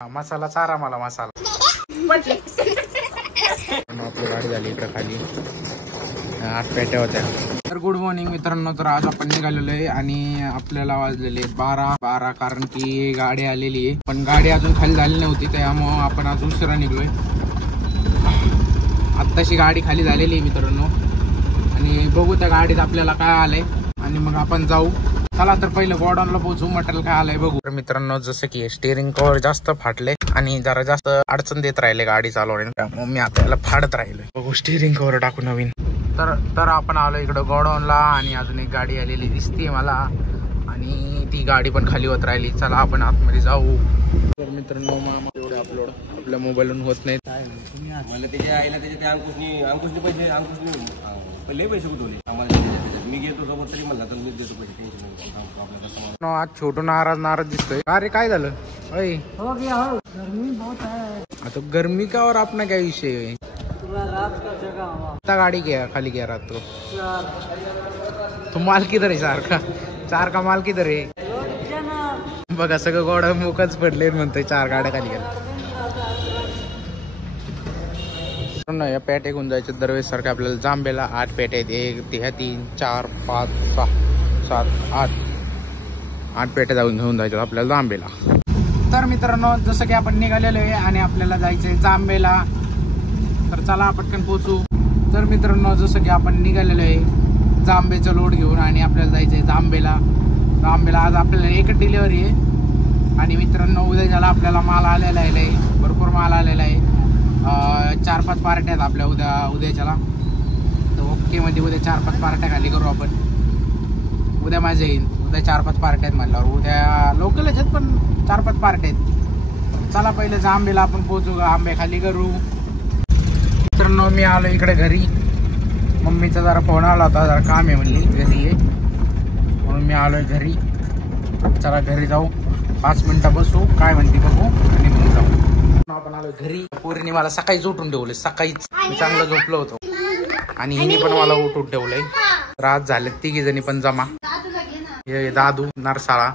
मसाला चारा मला मसाला आपली गाडी झाली इकडे खाली 8 पेट्या होत्या। तर गुड मॉर्निंग मित्रांनो, तर आज आपण निघालेलो आहे आणि आपल्याला वाजलेले 12 कारण की गाडी आलेली आहे, पण गाडी अजून खाली झाली नव्हती, त्यामुळे आपण आज उशिरा निघलोय। आत्ताशी गाडी खाली झालेली आहे मित्रांनो आणि बघू त्या गाडीत आपल्याला काय आलंय आणि मग आपण जाऊ। चला तर पहिलं गोडाऊनला पोहोचू, मटेरियल काय आलंय बघू। तर मित्रांनो, जसं की स्टीअरिंग कव्हर जास्त फाटले आणि जरा जास्त अडचण देत राहिले गाडी चालवण्यात, त्यामुळे मी आता याला फाडत राहिलोय। बघू स्टीअरिंग कव्हर टाकू नवीन। तर आपण आलो इकडं गोडाऊनला आणि अजून एक गाडी आलेली दिसते मला आणि ती गाडी पण खाली होत राहिली। चला आपण आतमध्ये जाऊ। तर मित्रांनो, एवढे अपलोड आपल्या मोबाईलवरून होत नाही। मला त्याच्या आईला त्याच्या अंकुशने पैसे कुठवले आम्हाला, मी घेतो सोबत तरी मला तर मी देतो पैसे, टेन्शन नाही। आज छोटू नाराज दिसतोय। अरे काय झालं? अय हो गया हो, गर्मी बहुत है। आता गर्मी का और अपना क्या विषय है? रात का जगह हुआ गाड़ी गया खाली गया रात को। तो माल किधर है? चार का माल किधर आहे? बघा सगळं गोडा मुकच पडले म्हणतोय, 4 गाड्या खाली गेल्या। या पेटे घेऊन जायचे दरवेळेस सारखं आपल्याला जांबेला 8 पेटे आहेत। 1 3 4 5 6 7 8 पेटे घेऊन जायचे आपल्याला जांबेला। तर मित्रांनो, जसं की आपण निघालेलो आहे आणि आपल्याला जायचंय जांबेला, तर चला पटकन पोहोचू। तर मित्रांनो, जसं की आपण निघालेलो आहे जांबेचं लोड घेऊन आणि आपल्याला जायचंय जांबेला। आज आपल्याला एक डिलिव्हरी आहे आणि मित्रांनो उद्याच्याला आपल्याला माल आलेला आहे, भरपूर माल आलेला आहे। 4-5 पार्ट्या आहेत आपल्या उद्याच्याला, तर ओके मध्ये उद्या 4-5 पार्ट्या खाली करू आपण। उद्या माझ्या येईल, उद्या 4-5 पार्ट्या आहेत म्हणल्यावर उद्या लोकलच आहेत पण 4-5 पार्ट्या आहेत। चला पहिले जांबेला आपण पोहोचू, आंबे खाली करू। मित्रांनो, मी आलो इकडे घरी, मम्मीचा जरा फोन आला होता, जरा काम आहे म्हणली घरी आहे, म्हणून मी आलोय घरी। चला घरी जाऊ, 5 मिनिटं बसू, काय म्हणते बघू आणि मग जाऊ। आपण आलोय घरी। पोरीने मला सकाळीच उठून ठेवले, सकाळीच मी चांगलं झोपलो होतो आणि हिने पण मला उठून ठेवलंय। रात झाले 3 जणी पण जमा, हे दादू नरसाळा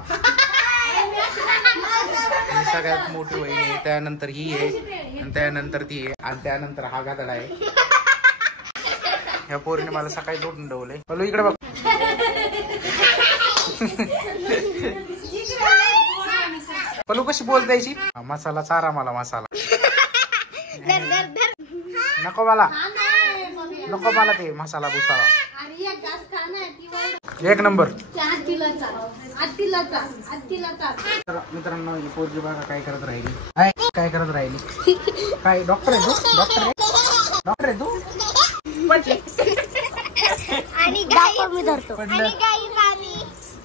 सगळ्यात मोठी बहीण आहे, त्यानंतर ही आहे आणि त्यानंतर ती आहे आणि त्यानंतर हा गादडा आहे। ह्या पोरीने मला सकाळी उठून ठेवलंय। बोलो इकडे बघ। पलू कशी बोल द्यायची? मसाला चारा मला मसाला नको मला ते मसाला भुसाला 1 नंबर। मित्रांनो, ही पोरगी बघा काय करत राहिली, काय डॉक्टर आहे तू? डॉक्टर आहे तू? आणि मी धरतो आणि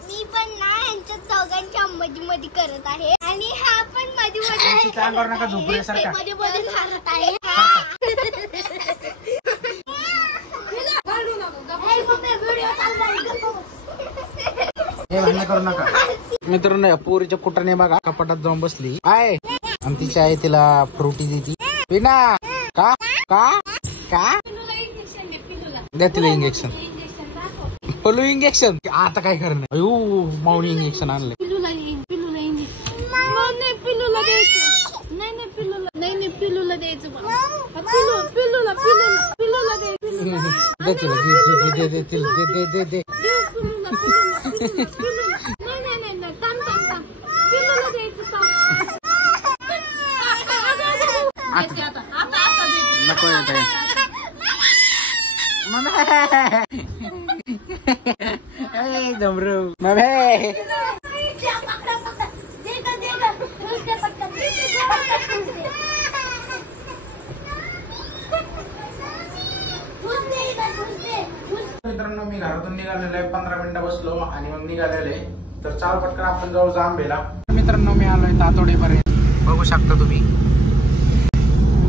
मी पण ना ह्यांच्या चौघांच्या मध्ये करत आहे आणि हा पण मध्ये अंगावर नका झोपू सारखा मध्ये सांगत आहे। करू नका। मित्रांनो, पोरीच्या कुटाने बघा कपाटात जाऊन बसली आहे आणि तिची आई तिला फ्रुटी देती। पिना का का का द्या तिला इंजेक्शन, पलू इंजेक्शन। आता काय करणार? अयो माऊनी इंजेक्शन आणलंय। दे नको जमरू मित्रांनो, मी घरातून निघालेलो आहे, 15 मिनिटं बसलो आणि मग निघालेलो आहे। तर चाल पटकन आपण जाऊ जांबेला। मित्रांनो, मी आलोय तातोडीपर्यंत, बघू शकता तुम्ही।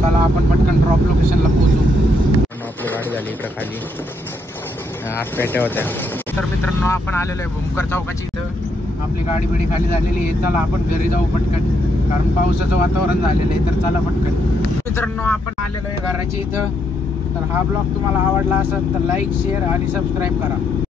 चला आपण पटकन ड्रॉप लोकेशनला पोहोचू। आपली गाडी झाली इकडे खाली 8 पेट्या होत्या। तर मित्रांनो, आपण आलेलो आहे भूमकर चौकाची, इथं आपली गाडी बिडी खाली झालेली आहे। चला आपण घरी जाऊ पटकन, कारण पावसाचं वातावरण झालेलं आहे। तर चला पटकन। मित्रांनो, आपण आलेलो आहे घराची इथं। तर हा ब्लॉग तुम्हाला आवडला असेल तर लाईक, शेअर आणि सबस्क्राईब करा।